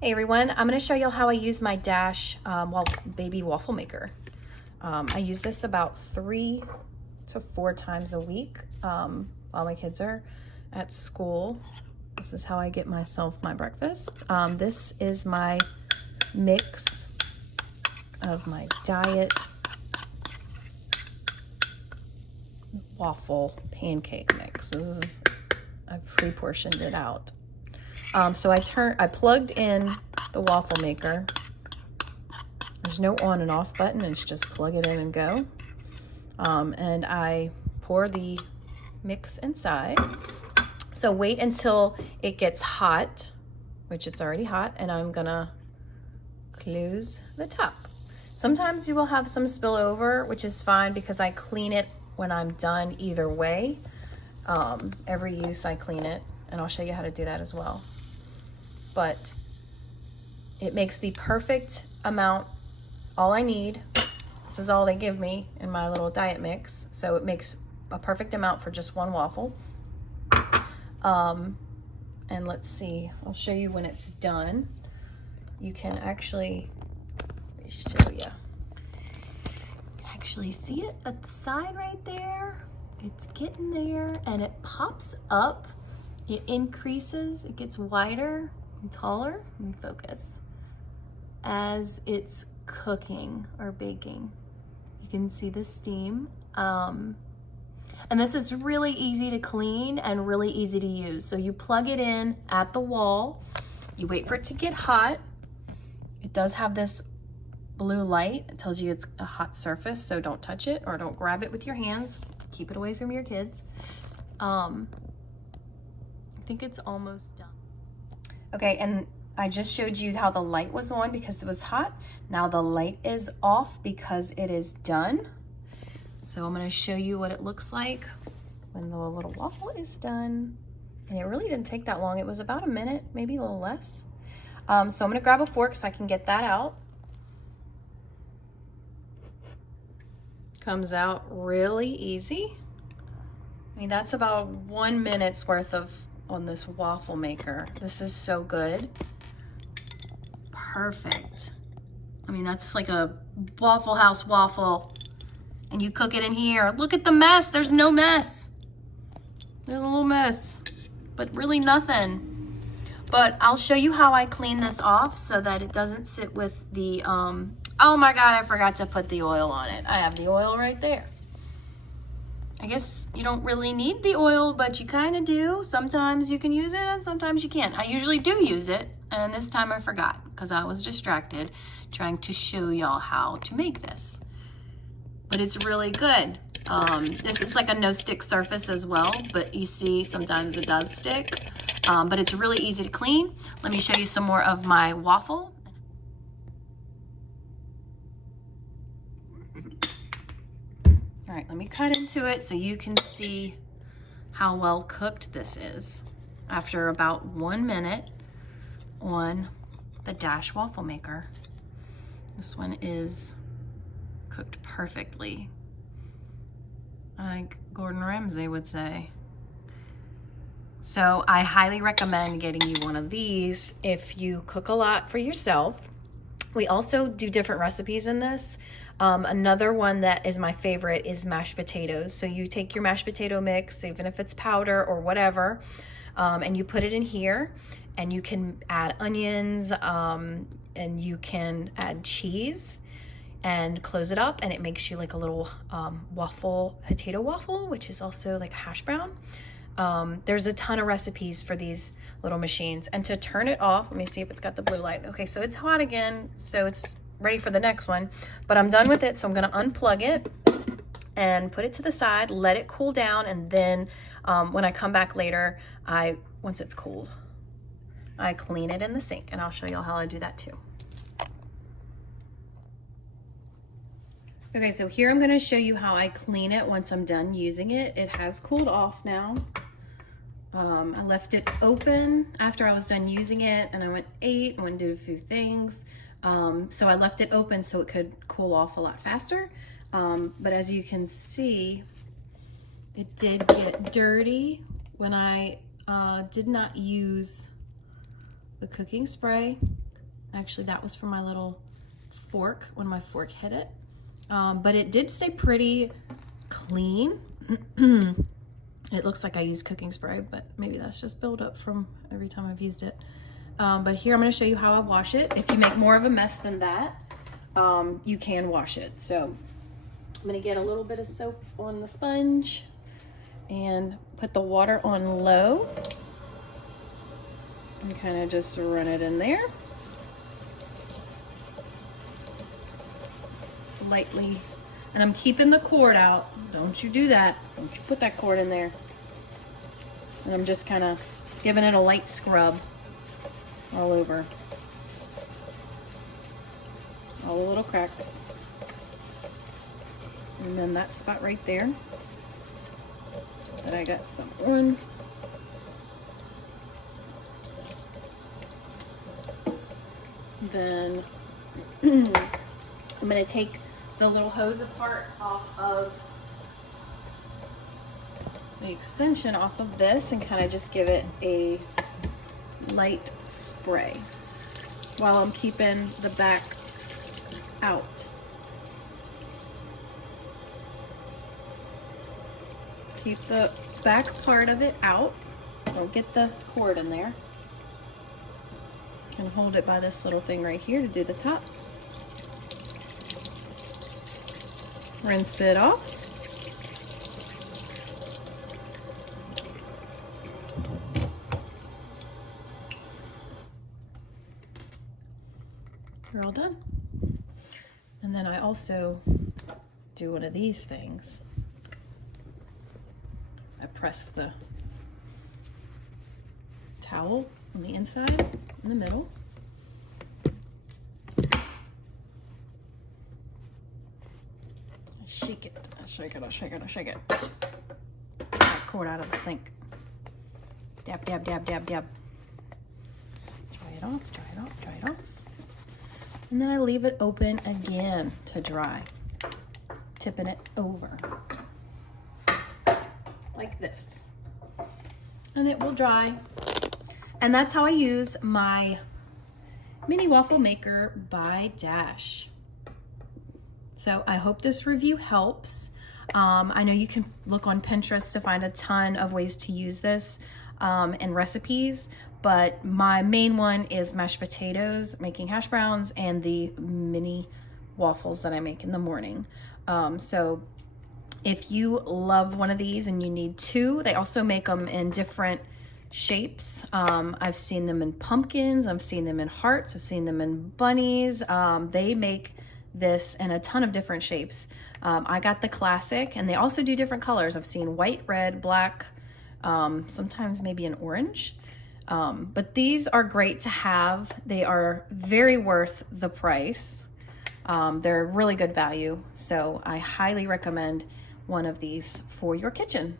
Hey everyone, I'm going to show you how I use my Dash baby waffle maker. I use this about 3 to 4 times a week while my kids are at school. This is how I get myself my breakfast. This is my mix of my diet waffle pancake mix. I've pre-portioned it out. So I plugged in the waffle maker. There's no on and off button, it's just plug it in and go. And I pour the mix inside. So wait until it gets hot, which it's already hot, and I'm gonna close the top. Sometimes you will have some spillover, which is fine because I clean it when I'm done either way. Every use I clean it, and I'll show you how to do that as well. But it makes the perfect amount. All I need, this is all they give me in my little diet mix, so it makes a perfect amount for just one waffle. And let's see, I'll show you when it's done. You can actually, let me show you. You can actually see it at the side right there. It's getting there, and it pops up. It increases, it gets wider and taller. Let me focus. As it's cooking or baking, you can see the steam. And this is really easy to clean and really easy to use. So you plug it in at the wall, you wait for it to get hot. It does have this blue light. It tells you it's a hot surface, so don't touch it or don't grab it with your hands. Keep it away from your kids. I think it's almost done. Okay, and I just showed you how the light was on because it was hot. Now the light is off because it is done. So I'm gonna show you what it looks like when the little waffle is done. And it really didn't take that long. It was about a minute, maybe a little less. So I'm gonna grab a fork so I can get that out. Comes out really easy. I mean, that's about 1 minute's worth on this waffle maker. This is so good. Perfect. I mean, that's like a Waffle House waffle. And you cook it in here. Look at the mess. There's no mess. There's a little mess, but really nothing. But I'll show you how I clean this off so that it doesn't sit with the, oh my God, I forgot to put the oil on it. I have the oil right there. I guess you don't really need the oil, but you kind of do. Sometimes you can use it and sometimes you can't. I usually do use it, and this time I forgot because I was distracted trying to show y'all how to make this. But it's really good. This is like a no-stick surface as well, but you see sometimes it does stick. But it's really easy to clean. Let me show you some more of my waffle. All right, let me cut into it so you can see how well cooked this is after about 1 minute on the Dash waffle maker. This one is cooked perfectly, like Gordon Ramsay would say. So I highly recommend getting you one of these if you cook a lot for yourself. We also do different recipes in this. Another one that is my favorite is mashed potatoes. So you take your mashed potato mix, even if it's powder or whatever, and you put it in here, and you can add onions, and you can add cheese and close it up, and it makes you like a little potato waffle, which is also like a hash brown. There's a ton of recipes for these little machines. And to turn it off, let me see if it's got the blue light. Okay, so it's hot again, so it's ready for the next one, but I'm done with it. So I'm gonna unplug it and put it to the side, let it cool down, and then when I come back later, once it's cooled, I clean it in the sink, and I'll show y'all how I do that too. Okay, so here I'm gonna show you how I clean it once I'm done using it. It has cooled off now. I left it open after I was done using it, and I went and went and did a few things. So I left it open so it could cool off a lot faster. But as you can see, it did get dirty when I did not use the cooking spray. Actually, that was from my little fork when my fork hit it. But it did stay pretty clean. It looks like I used cooking spray, but maybe that's just buildup from every time I've used it. But here I'm going to show you how I wash it. If you make more of a mess than that, you can wash it. So I'm going to get a little bit of soap on the sponge and put the water on low and kind of just run it in there lightly. And I'm keeping the cord out. Don't you do that. Don't you put that cord in there. And I'm just kind of giving it a light scrub all over. All the little cracks. And then that spot right there that I got some on. Then I'm going to take the little hose apart off of the extension off of this and kind of just give it a light spray while I'm keeping the back out. Keep the back part of it out. Don't get the cord in there. You can hold it by this little thing right here to do the top. Rinse it off. You're all done. And then I also do one of these things. I press the towel on the inside, in the middle. Shake it, I shake it, I shake it, I shake it. Get that cord out of the sink. Dab, dab, dab, dab, dab. Dry it off, dry it off, dry it off. And then I leave it open again to dry. Tipping it over. Like this. And it will dry. And that's how I use my mini waffle maker by Dash. So I hope this review helps. I know you can look on Pinterest to find a ton of ways to use this and recipes, but my main one is mashed potatoes, making hash browns, and the mini waffles that I make in the morning. So if you love one of these and you need two, they also make them in different shapes. I've seen them in pumpkins, I've seen them in hearts, I've seen them in bunnies. They make this in a ton of different shapes. I got the classic, and they also do different colors. I've seen white, red, black, sometimes maybe an orange. But these are great to have. They are very worth the price. They're really good value. So I highly recommend one of these for your kitchen.